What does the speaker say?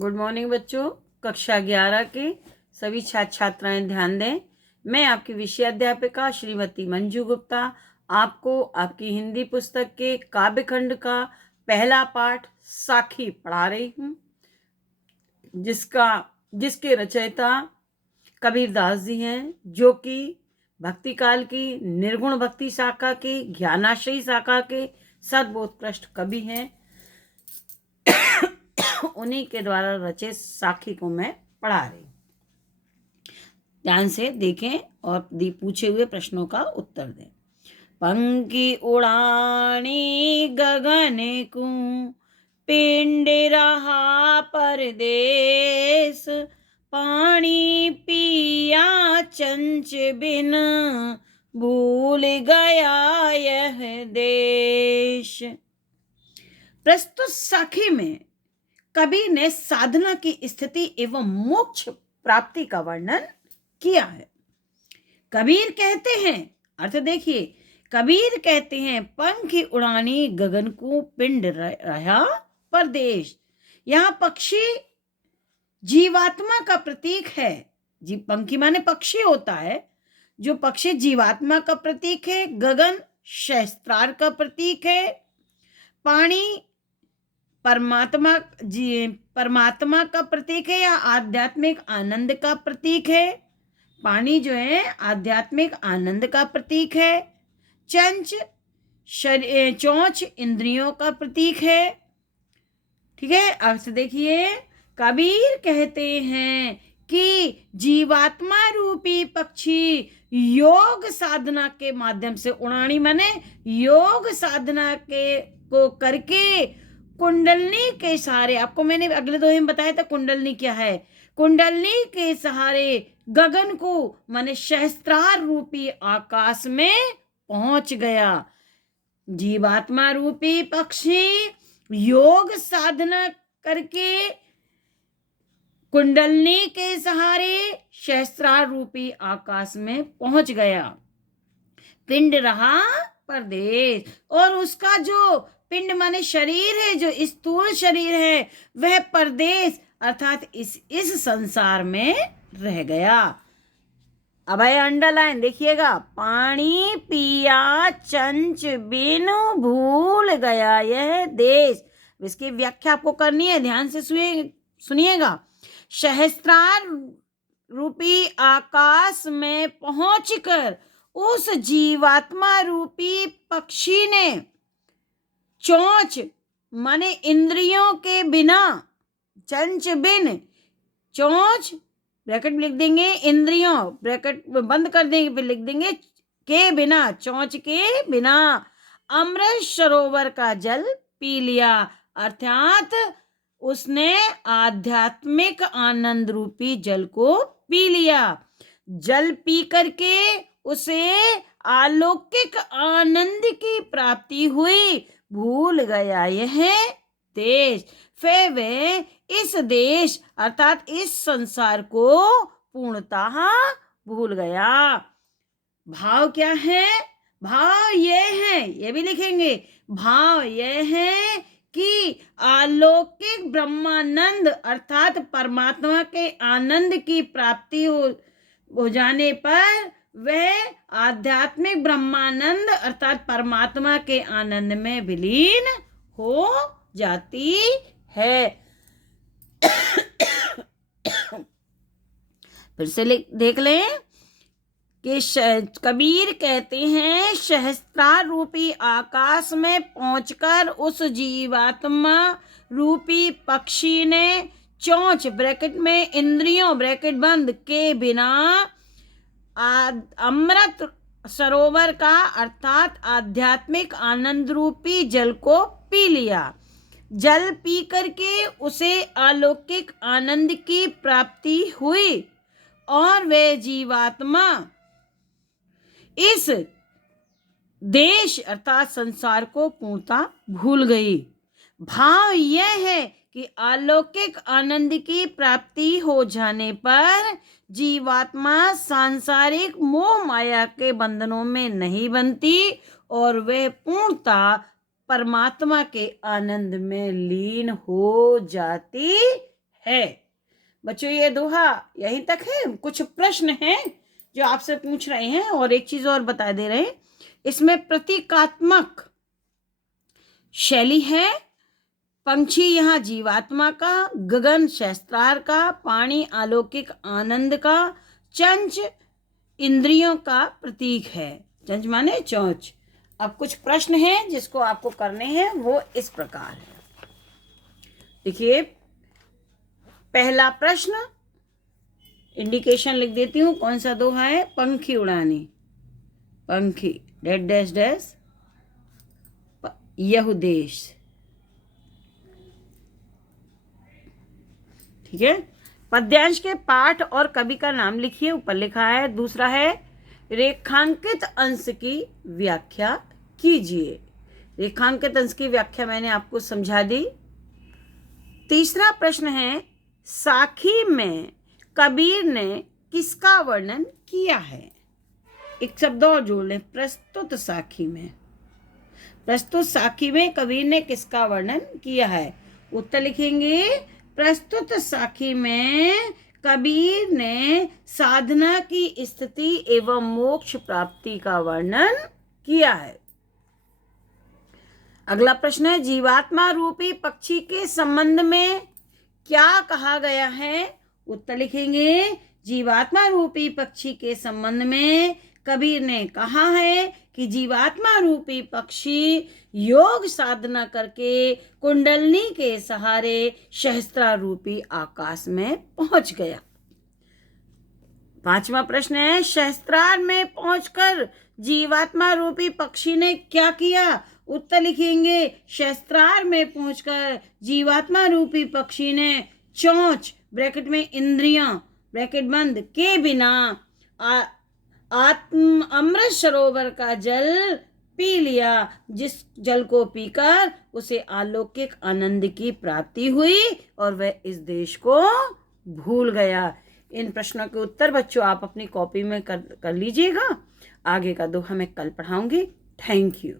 Good morning बच्चों। कक्षा 11 के सभी छात्र छात्राएं ध्यान दें। मैं आपकी विषय अध्यापिका श्रीमती मंजू गुप्ता आपको आपकी हिंदी पुस्तक के काव्य खंड का पहला पाठ साखी पढ़ा रही हूँ, जिसके रचयिता कबीरदास जी हैं, जो कि भक्ति काल की निर्गुण भक्ति शाखा के, ज्ञानाश्रयी शाखा के सर्वोत्कृष्ट कवि हैं। उन्हीं के द्वारा रचित साखी को मैं पढ़ा रही। ध्यान से देखें और पूछे हुए प्रश्नों का उत्तर दें। पंखी उड़ानी गगन को, पिंड रहा परदेस, पानी पिया चंच बिन, भूल गया यह देश। प्रस्तुत साखी में कबीर ने साधना की स्थिति एवं मोक्ष प्राप्ति का वर्णन किया है। कबीर कहते हैं, अर्थ देखिए, कबीर कहते हैं पंखी उड़ानी गगन को, पिंड रहा परदेश। यहाँ पक्षी जीवात्मा का प्रतीक है। पंखी माने पक्षी होता है, जो पक्षी जीवात्मा का प्रतीक है। गगन सहस्त्रार का प्रतीक है। पानी परमात्मा का प्रतीक है या आध्यात्मिक आनंद का प्रतीक है। पानी जो है आध्यात्मिक आनंद का प्रतीक है। चंच चोंच इंद्रियों का प्रतीक है। ठीक है, अब देखिए, कबीर कहते हैं कि जीवात्मा रूपी पक्षी योग साधना के माध्यम से, उड़ानी माने योग साधना को करके कुंडलनी के सहारे, आपको मैंने अगले दोहे में बताया था कुंडलनी क्या है। कुंडलनी के सहारे गगन को माने सहस्त्रार रूपी आकाश में पहुंच गया। जीवात्मा रूपी पक्षी योग साधना करके कुंडलनी के सहारे सहस्त्रार रूपी आकाश में पहुंच गया। पिंड रहा परदेश, और उसका जो पिंड माने शरीर है, जो स्थूल शरीर है, वह परदेश अर्थात इस संसार में रह गया। अब है अंडरलाइन, देखिएगा, पानी पिया चंच बिन, भूल गया यह देश। इसकी व्याख्या आपको करनी है, ध्यान से सुनिएगा। सहस्त्रार रूपी आकाश में पहुंचकर उस जीवात्मा रूपी पक्षी ने चोंच माने इंद्रियों के बिना, चंच बिन, चोंच ब्रैकेट में लिख देंगे, इंद्रियों ब्रैकेट बंद कर देंगे, फिर लिख देंगे के बिना, चोंच के बिना अमृत सरोवर का जल पी लिया। अर्थात उसने आध्यात्मिक आनंद रूपी जल को पी लिया। जल पी करके उसे अलौकिक आनंद की प्राप्ति हुई। भूल गया यह देश, फिर वे इस देश अर्थात इस संसार को पूर्णतः भूल गया। भाव क्या है? भाव ये है, ये भी लिखेंगे, भाव ये है कि अलौकिक ब्रह्मानंद अर्थात परमात्मा के आनंद की प्राप्ति हो जाने पर वह आध्यात्मिक ब्रह्मानंद अर्थात परमात्मा के आनंद में विलीन हो जाती है। फिर से देख लें कि कबीर कहते हैं सहस्त्रार रूपी आकाश में पहुंचकर उस जीवात्मा रूपी पक्षी ने चोंच ब्रैकेट में इंद्रियों ब्रैकेट बंद के बिना अमृत सरोवर का अर्थात आध्यात्मिक आनंद रूपी जल को पी लिया। जल पी करके उसे अलौकिक आनंद की प्राप्ति हुई और वे जीवात्मा इस देश अर्थात संसार को पूर्णतः भूल गई। भाव यह है कि अलौकिक आनंद की प्राप्ति हो जाने पर जीवात्मा सांसारिक मोह माया के बंधनों में नहीं बनती और वह पूर्णतः परमात्मा के आनंद में लीन हो जाती है। बच्चों ये दोहा यहीं तक है। कुछ प्रश्न हैं जो आपसे पूछ रहे हैं और एक चीज और बता दे रहे हैं, इसमें प्रतीकात्मक शैली है। पंछी यहाँ जीवात्मा का, गगन शस्त्रार का, पानी अलौकिक आनंद का, चंच इंद्रियों का प्रतीक है। चंच माने चोंच। अब कुछ प्रश्न हैं जिसको आपको करने हैं, वो इस प्रकार है। देखिए पहला प्रश्न, इंडिकेशन लिख देती हूँ कौन सा दोहा है। पंखी उड़ानी, पंखी डैश डैश डैश यहू देश। ठीक है। पद्यांश के पाठ और कवि का नाम लिखिए, ऊपर लिखा है। दूसरा है रेखांकित अंश की व्याख्या कीजिए। रेखांकित अंश की व्याख्या मैंने आपको समझा दी। तीसरा प्रश्न है साखी में कबीर ने किसका वर्णन किया है। एक शब्द और जोड़ लें, प्रस्तुत साखी में। प्रस्तुत साखी में कबीर ने किसका वर्णन किया है। उत्तर लिखेंगे प्रस्तुत साखी में कबीर ने साधना की स्थिति एवं मोक्ष प्राप्ति का वर्णन किया है। अगला प्रश्न है जीवात्मा रूपी पक्षी के संबंध में क्या कहा गया है। उत्तर लिखेंगे जीवात्मा रूपी पक्षी के संबंध में कबीर ने कहा है कि जीवात्मा रूपी पक्षी योग साधना करके कुंडलनी के सहारे सहस्त्रार रूपी आकाश में पहुंच गया। पांचवा प्रश्न है सहस्त्रार में पहुंचकर जीवात्मा रूपी पक्षी ने क्या किया। उत्तर लिखेंगे सहस्त्रार में पहुंचकर जीवात्मा रूपी पक्षी ने चोंच ब्रैकेट में इंद्रियां ब्रैकेट बंद के बिना आत्म अमृत सरोवर का जल पी लिया, जिस जल को पीकर उसे अलौकिक आनंद की प्राप्ति हुई और वह इस देश को भूल गया। इन प्रश्नों के उत्तर बच्चों आप अपनी कॉपी में कर लीजिएगा। आगे का दोहा मैं कल पढ़ाऊंगी। Thank you.